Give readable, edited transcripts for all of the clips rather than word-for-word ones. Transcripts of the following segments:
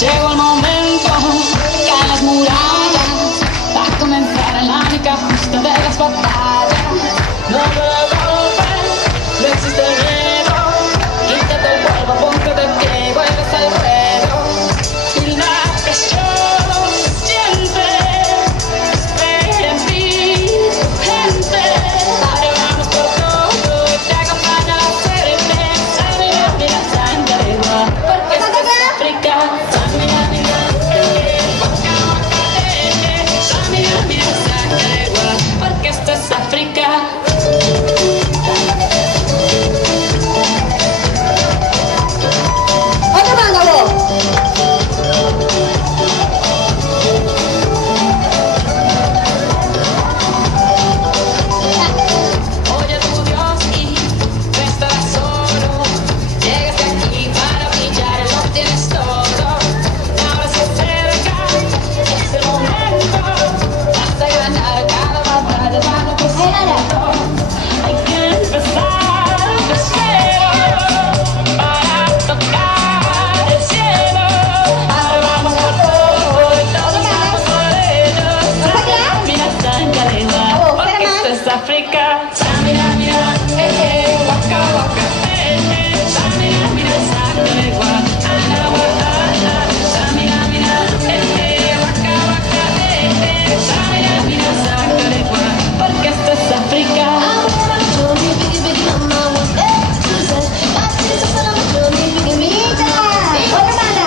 Llegó el momento, caen las murallas, va a comenzar la única justa de las batallas. No puedo romper, no existe miedo, quítate el polvo, ponte de pie, vuelves al ruedo. Y la presión siempre espera en ti, gente. Ahora vamos por todo y te acompaña la suerte. Mira, mira, sangre de agua, porque esto es África. Porque esto es África. Otro mándalo. Oye tu Dios y no estarás solo. Llegaste aquí para brillar, lo tienes todo. Ahora se acerca, es el momento. Vas a ganar cada batalla, bajo tu cielo. Hay que empezar de cero para tocar el cielo. Ahora vamos por todo y todos vamos por ellos. Mira, sangre de agua, porque esto es África. Mira, mira, waka, waka, mira, mira, sangre de agua, ana, ana. Mira, mira, waka, waka, mira, mira, sangre de agua, porque esto es África. Otra banda.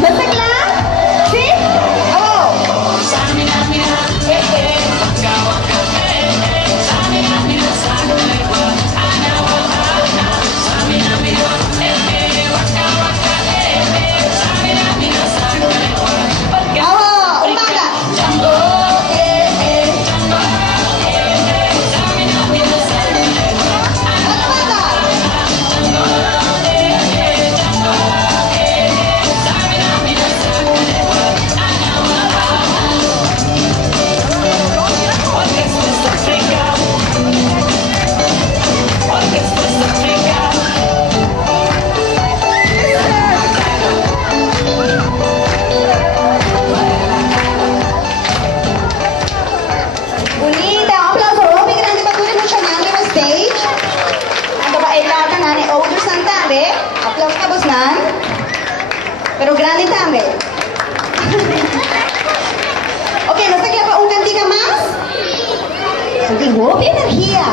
¿No está claro? ¿Sí? Oh. Mira, mira, waka, waka, mira, mira, sangre de agua, ana, ana. Mira, mira, waka, waka, mira, mira, sangre de agua, porque Oh, un África. banda. Django, mira, mira, sangre de agua, Otra banda. mira, mira, sangre de agua, ana, porque esto es África, porque esto es África. Bonita. Un aplauso. Robby, grande patuloy mo siya man sa stage. Ang kabailata na ni Odor Santande. Applause na, boss man. Pero grande tambe. Okay, nasa kaya pa un kanti ka mas? Sige, Robby, enerhiya.